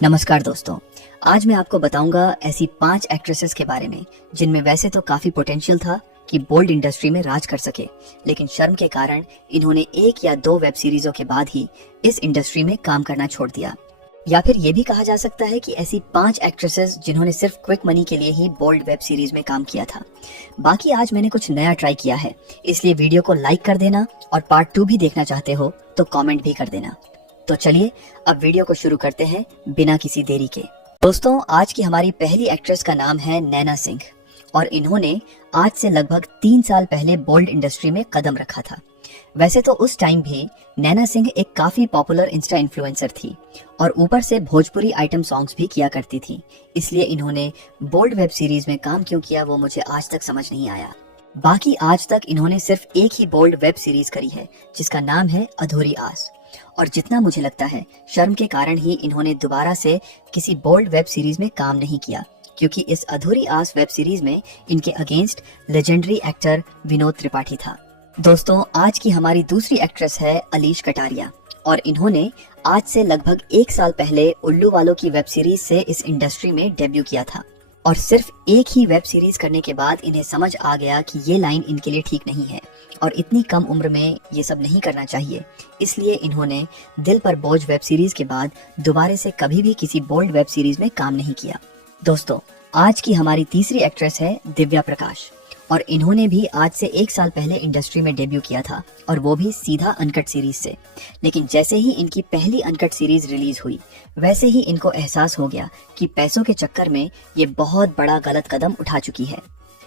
नमस्कार दोस्तों, आज मैं आपको बताऊंगा ऐसी 5 एक्ट्रेसेस के बारे में जिनमें वैसे तो काफी पोटेंशियल था कि बोल्ड इंडस्ट्री में राज कर सके, लेकिन शर्म के कारण इन्होंने 1 या 2 वेब सीरीजों के बाद ही इस इंडस्ट्री में काम करना छोड़ दिया। या फिर ये भी कहा जा सकता है कि ऐसी 5 एक्ट्रेसेस जिन्होंने सिर्फ क्विक मनी के लिए ही बोल्ड वेब सीरीज में काम किया था। बाकी आज मैंने कुछ नया ट्राई किया है, इसलिए वीडियो को लाइक कर देना और पार्ट 2 भी देखना चाहते हो तो कमेंट भी कर देना। तो चलिए अब वीडियो को शुरू करते हैं बिना किसी देरी के। दोस्तों, आज की हमारी पहली एक्ट्रेस का नाम है नैना सिंह और इन्होंने आज से लगभग 3 साल पहले बोल्ड इंडस्ट्री में कदम रखा था। वैसे तो उस टाइम भी नैना सिंह एक काफी पॉपुलर इंस्टा इन्फ्लुएंसर थी और ऊपर से भोजपुरी आइटम सॉन्ग्स भी किया करती थी, इसलिए इन्होंने बोल्ड वेब सीरीज में काम क्यों किया वो मुझे आज तक समझ नहीं आया। बाकी आज तक इन्होंने सिर्फ एक ही बोल्ड वेब सीरीज करी है जिसका नाम है अधूरी आस, और जितना मुझे लगता है शर्म के कारण ही इन्होंने दोबारा से किसी बोल्ड वेब सीरीज में काम नहीं किया, क्योंकि इस अधूरी आस वेब सीरीज में इनके against legendary actor Vinod Tripathi था। दोस्तों, आज की हमारी दूसरी एक्ट्रेस है अलीश कटारिया और इन्होंने आज से लगभग 1 साल पहले उल्लू वालों की वेब सीरीज से इस इंडस्ट्री में डेब्यू किया था और सिर्फ एक ही वेब सीरीज करने के बाद इन्हें समझ आ गया कि ये लाइन इनके लिए ठीक नहीं है और इतनी कम उम्र में ये सब नहीं करना चाहिए, इसलिए इन्होंने दिल पर बोझ वेब सीरीज के बाद दोबारा से कभी भी किसी बोल्ड वेब सीरीज में काम नहीं किया। दोस्तों, आज की हमारी तीसरी एक्ट्रेस है दिव्या प्रकाश और इन्होंने भी आज से 1 साल पहले इंडस्ट्री में डेब्यू किया था और वो भी सीधा अनकट सीरीज से। लेकिन जैसे ही इनकी पहली अनकट सीरीज रिलीज हुई वैसे ही इनको एहसास हो गया कि पैसों के चक्कर में ये बहुत बड़ा गलत कदम उठा चुकी है,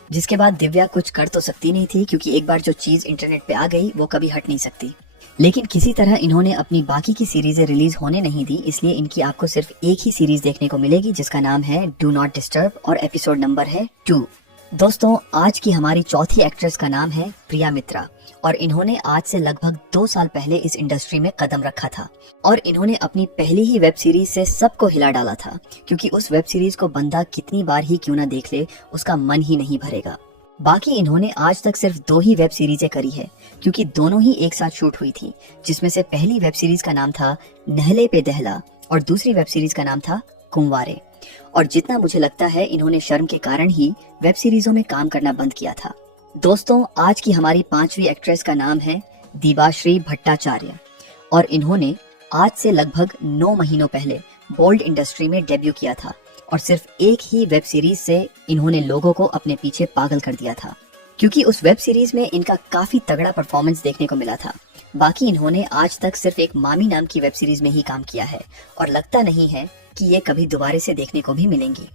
जिसके बाद दिव्या कुछ कर तो सकती नहीं थी, क्योंकि एक बार जो चीज इंटरनेट पे आ गई वो कभी हट नहीं सकती। लेकिन किसी तरह इन्होंने अपनी बाकी की सीरीजें रिलीज होने नहीं दी, इसलिए इनकी आपको सिर्फ एक ही सीरीज देखने को मिलेगी जिसका नाम है डू नॉट डिस्टर्ब और एपिसोड नंबर है 2। दोस्तों, आज की हमारी चौथी एक्ट्रेस का नाम है प्रिया मित्रा और इन्होंने आज से लगभग 2 साल पहले इस इंडस्ट्री में कदम रखा था और इन्होंने अपनी पहली ही वेब सीरीज से सबको हिला डाला था, क्योंकि उस वेब सीरीज को बंदा कितनी बार ही क्यों ना देख ले उसका मन ही नहीं भरेगा। बाकी इन्होंने आज तक सिर्फ 2 ही वेब सीरीजें करी है, क्योंकि दोनों ही एक साथ शूट हुई थी, जिसमें से पहली वेब सीरीज का नाम था नहले पे दहला और दूसरी वेब सीरीज का नाम था कुंवारे। और जितना मुझे लगता है इन्होंने शर्म के कारण ही वेब सीरीजों में काम करना बंद किया था। दोस्तों, आज की हमारी 5वीं एक्ट्रेस का नाम है दिबाश्री भट्टाचार्य और इन्होंने आज से लगभग 9 महीनों पहले बोल्ड इंडस्ट्री में डेब्यू किया था और सिर्फ एक ही वेब सीरीज से इन्होंने लोगों को अपने पीछे पागल कर दिया था, क्योंकि उस वेब सीरीज में इनका काफी तगड़ा परफॉर्मेंस देखने को मिला था। बाकी इन्होंने आज तक सिर्फ एक मामी नाम की वेब सीरीज में ही काम किया है और लगता नहीं है कि ये कभी दोबारा से देखने को भी मिलेंगी।